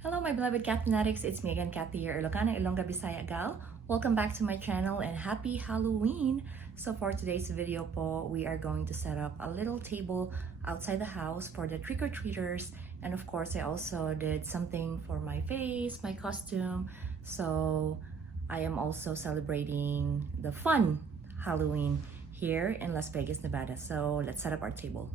Hello my beloved cat fanatics, it's me again, Kathy, your Ilocana Ilongga Bisaya gal. Welcome back to my channel and happy Halloween! So for today's video po, we are going to set up a little table outside the house for the trick-or-treaters, and of course I also did something for my face, my costume, so I am also celebrating the fun Halloween here in Las Vegas, Nevada. So let's set up our table.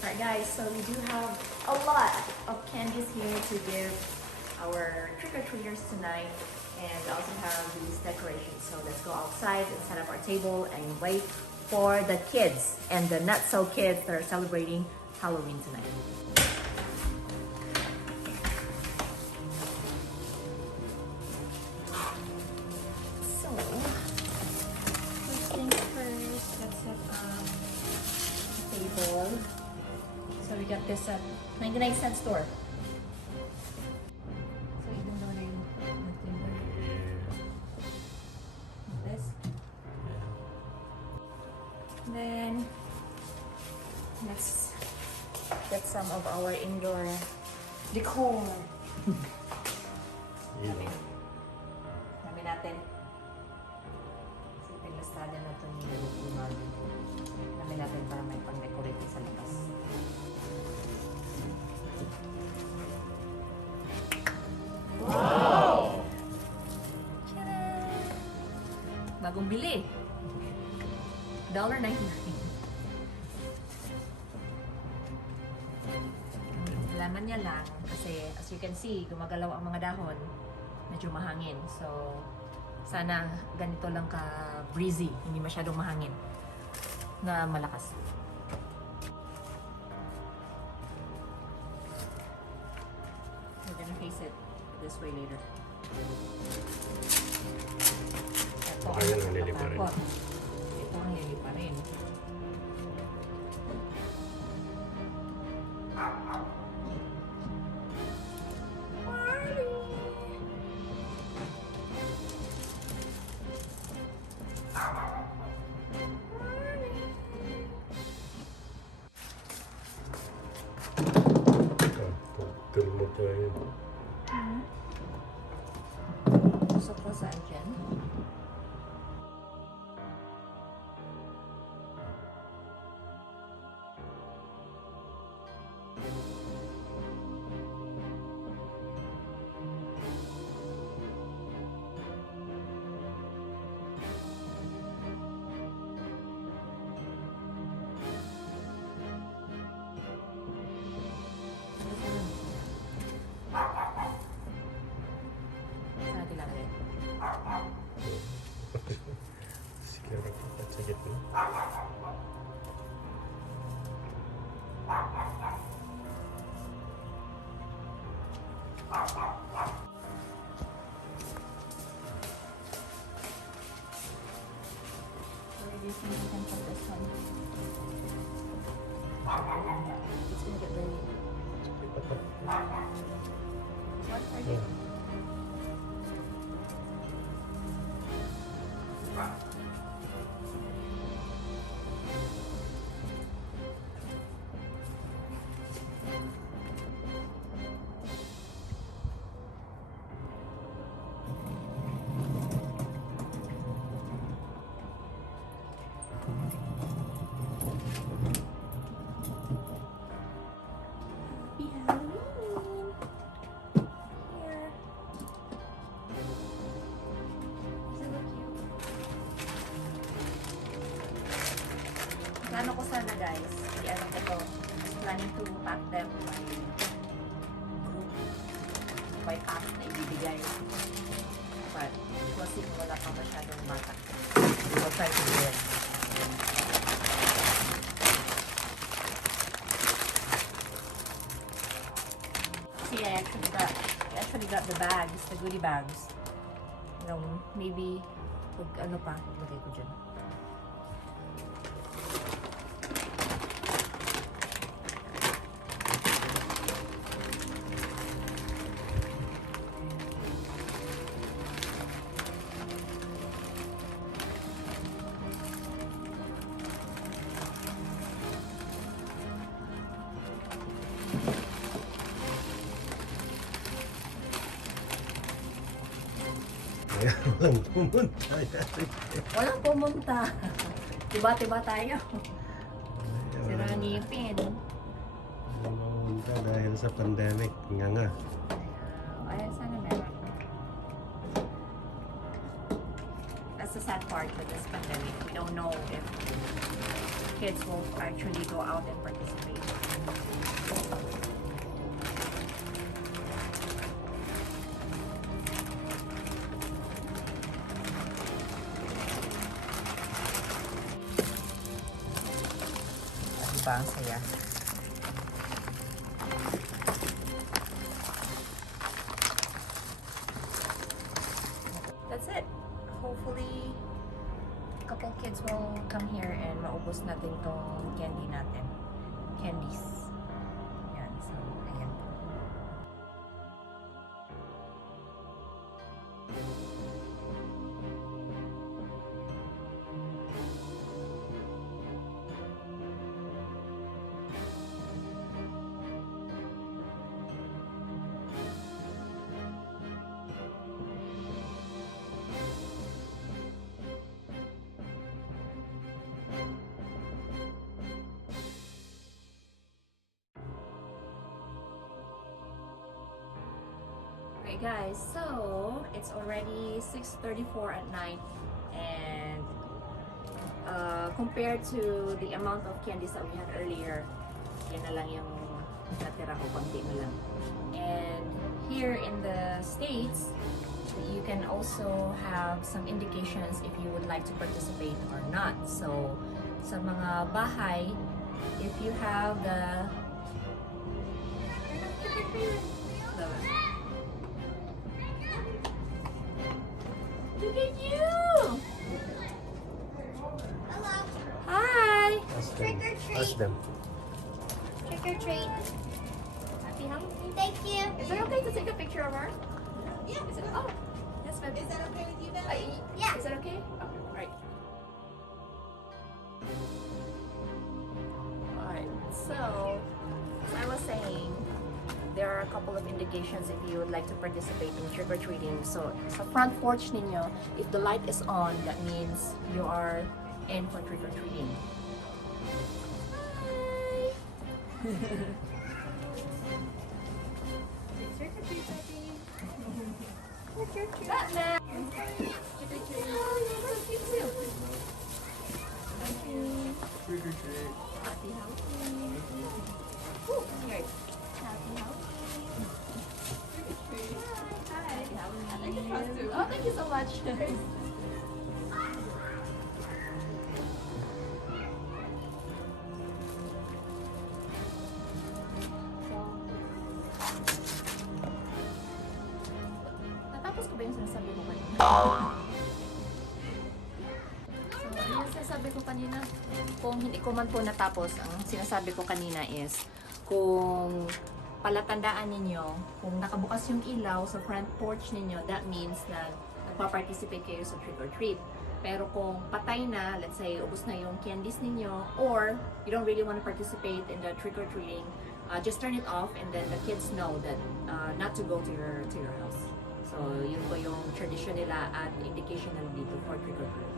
Alright guys, so we do have a lot of candies here to give our trick-or-treaters tonight, and we also have these decorations. So let's go outside and set up our table and wait for the kids and the not-so-kids that are celebrating Halloween tonight. So, first things first, let's set up the table. So we got this at 99-cent store. So even though they this. Then let's get some of our indoor decor. Dami natin. Isipin lastada na ito ni Lumal. Dami natin para may pang-decorate sa labas. Wow! Tcharam! Bagong bili. $1.99. Laman niya lang kasi as you can see, gumagalaw ang mga dahon. Medyo mahangin. So, sana ganito lang ka breezy. Hindi masyadong mahangin na malakas. We're gonna face it this way later. Ito ang nakatakot. Ito ang lili pa rin. Gusto ko saan dyan? It's gonna get very... What are you? Plano ko sana guys, i-ano ko to, planning to pack them by group, by pack na ibibigay. But, kasi wala pa masyadong bata. We'll try to do it. See, I actually got the bags, the goodie bags. You know, maybe, ano pa, ilagay ko dyan. Walang pumunta. Walang pumunta. Tiba-tiba tayo. Si Ronnie Pin. Walang pumunta dahil sa pandemic. Nga. Ay, sana meron. That's the sad part with this pandemic. We don't know if kids will actually go out and participate. Diba ang saya? That's it. Hopefully, a couple kids will come here and maubos natin tong candy natin. Candies. Yan. So, ayan. Okay guys, so it's already 6:34 at night, and compared to the amount of candies that we had earlier, yan na lang yung natira ko, konti na lang. And here in the States, you can also have some indications if you would like to participate or not. So sa mga bahay, if you have the look at you! Hello. Hi! Ask them. Trick or treat. Ask them. Trick or treat. Happy Halloween. Thank you. Is it okay to take a picture of her? Yeah. Is it? Oh, yes, ma'am. Is that okay with you, Ben? Yeah. Is that okay? Oh, alright. Alright, so, as I was saying, there are a couple of indications if you would like to participate in trick-or-treating. So, sa front porch ninyo, if the light is on, that means you are in for trick-or-treating. Hi! Trick or treat, Peppy. Batman! Trick-or-treat. Oh, you're so cute too. Thank you. Trick or treat. Happy Halloween. Ooh, here. Happy Halloween. Hi. Happy Halloween. Oh, thank you so much. Natapos ko ba yung sinasabi ko kanina? So, yung sinasabi ko kanina, kung hindi ko man po natapos, ang sinasabi ko kanina is, kung palatandaan ninyo, kung nakabukas yung ilaw sa front porch ninyo, that means na nagpa-participate kayo sa trick or treat. Pero kung patay na, let's say, ubos na yung candies ninyo, or you don't really want to participate in the trick or treating, just turn it off and then the kids know that not to go to your house. So, yun po yung tradition nila at indication nila dito for trick or treat.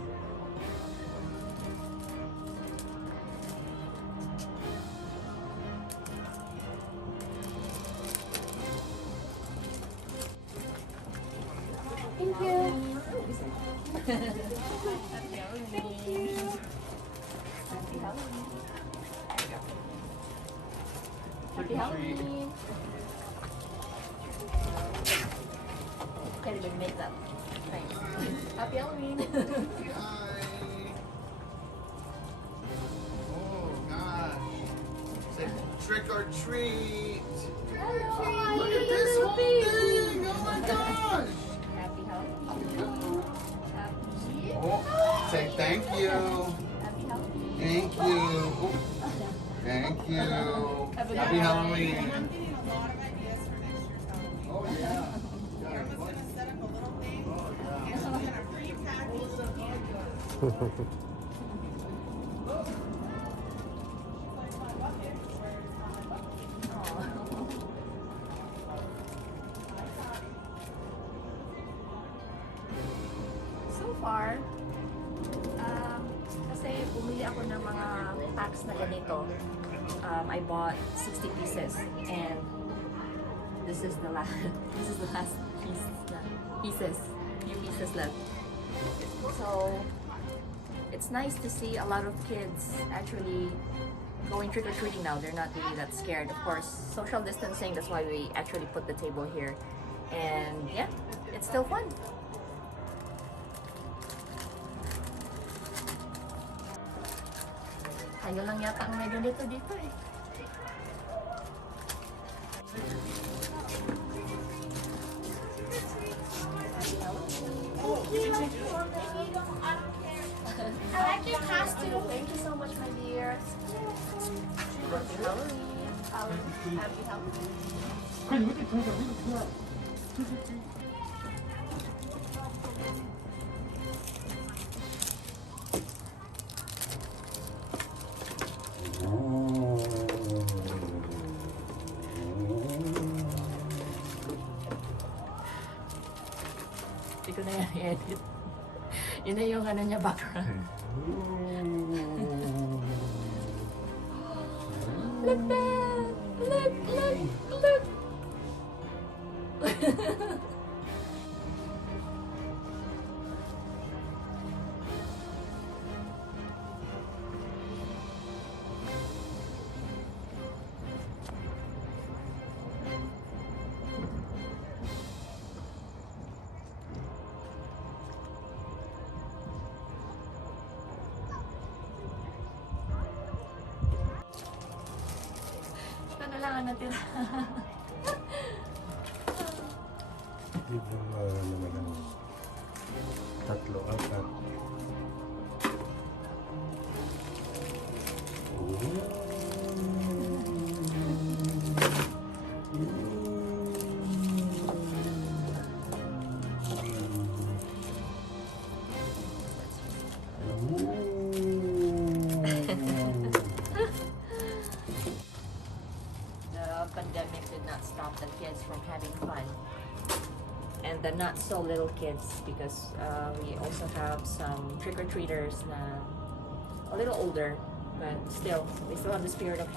Thank you. Thank you. Happy Halloween. Happy Halloween. Can't even make that. Thanks. Happy Halloween. Hi. Oh gosh. Say trick or treat. Hello. Look at this whole thing. Oh my gosh. Happy Halloween. Happy. Oh, say thank you. Happy Halloween. Thank you. Oh, thank you. Happy Halloween. I'm getting a lot of ideas for next year's Halloween. Oh yeah. Grandma's gonna set up a little thing, and she's gonna pre-package the candy. She's like my bucket, where it's not my bucket. box na ganito, I bought 60 pieces, and this is the last few pieces left. So it's nice to see a lot of kids actually going trick-or-treating now. They're not really that scared. Of course, social distancing, that's why we actually put the table here. And yeah, it's still fun. Tayo lang yata ang may ganito dito eh. I like your costume. Thank you so much, my dear. Happy Halloween. Happy Halloween. Hindi ko na yan i-edit. Yun na yung ano niya, background. Look there! Look! Ito na lang ang natira. Libre naman ang 3, 4. The pandemic did not stop the kids from having fun. And the not so little kids, because we also have some trick-or-treaters na a little older, but still, they still have the spirit of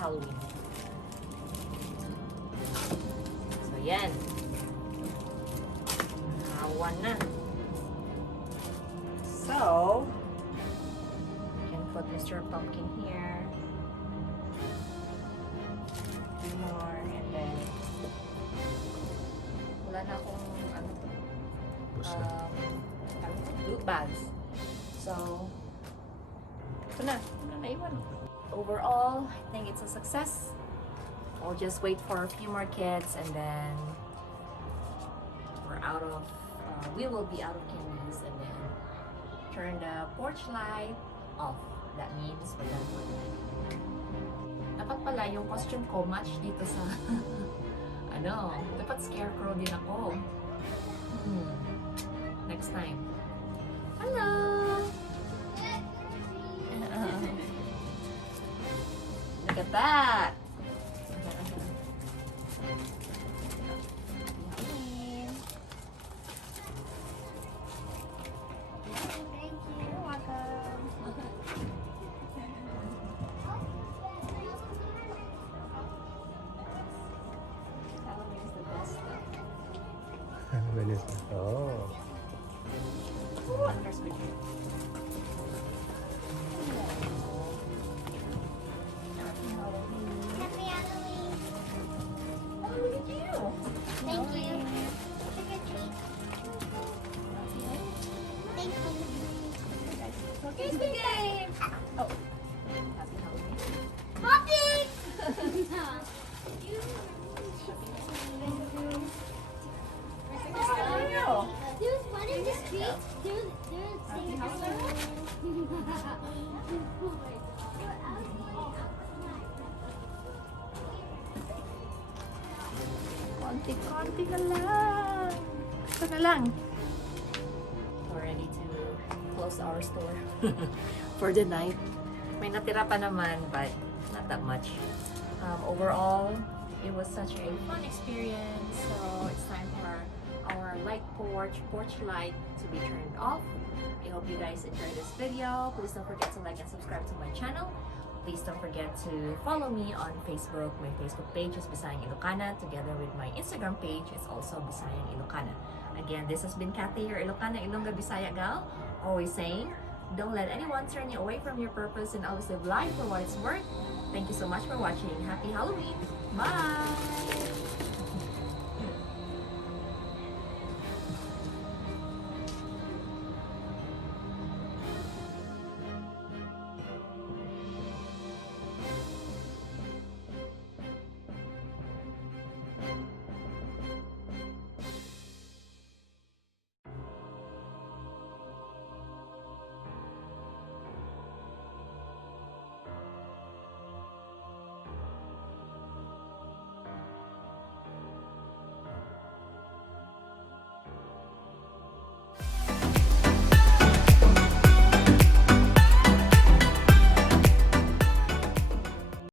Halloween. So yan. Awan na. So, you can put Mr. Pumpkin here. Two more, and then wala na akong loot bags. So, ito na. Naiwan. Overall, I think it's a success. I'll just wait for a few more kids and then we will be out of candies, and then turn the porch light off. That means we're done for the night. Dapat pala yung costume ko match dito sa dapat scarecrow din ako. Next time. Hello! Look at that! Thank you. You're welcome. Halloween is the best stuff. Oh. There's big. Happy Halloween. Oh, look at you! Thank you. Trick or treat. Thank you. Okay, the game! Oh. Happy Halloween. Poppy! There's one in the street. There's Happy Halloween. Konti-konti na lang. Ito na lang. We're ready to close our store for the night. May natira pa naman, but not that much. Overall, it was such a fun experience. So it's time for our light porch light to be turned off. I hope you guys enjoyed this video. Please don't forget to like and subscribe to my channel. Please don't forget to follow me on Facebook. My Facebook page is Bisayang Ilocana, together with my Instagram page is also Bisayang Ilocana. Again, this has been Kathy, your Ilocana Ilongga Bisaya gal, always saying, don't let anyone turn you away from your purpose and always live life for what it's worth. Thank you so much for watching. Happy Halloween. Bye!